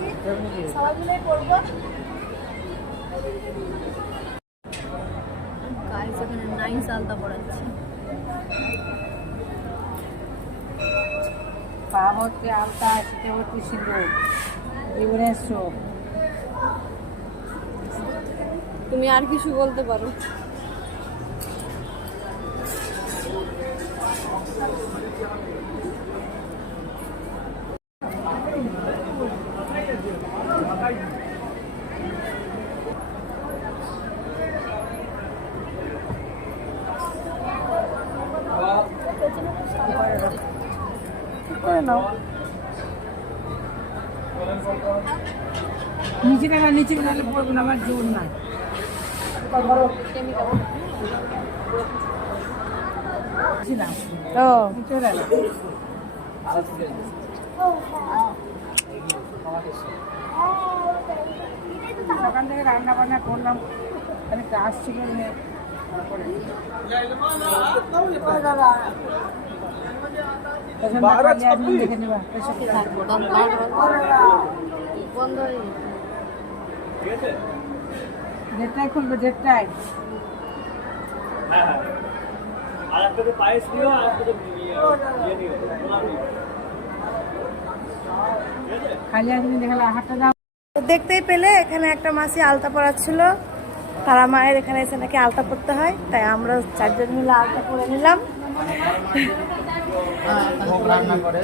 পড়াচ্ছি, সবাই মিলে পড়বো। গাইস এখানে নাইস আলতা পড়াচ্ছি। পা ভর্তি আলতা, শীতে ভর্তি সিঁদুর, জীবনের সুখ। তুমি আর কিছু বলতে পারো। করে নাও নিচে টাকা নিচে নাহলে পড়বো না, আমার জোর নাই। ও চলে এলাম। সকাল থেকে রান্না বান্না করলাম, অনেক কাজ ছিল। দেখে নেবা দেড়টায় খুলবে, দেড়টায়। খালি আসলে দেখালে হাটটা দাও। দেখতেই পেলে এখানে একটা মাসি আলতা পরাচ্ছিল। তারা মায়ের এখানে এসে নাকি আলতা পরতে হয়, তাই আমরা 4 জন মিলে আলতা পরে নিলাম। রান্না করে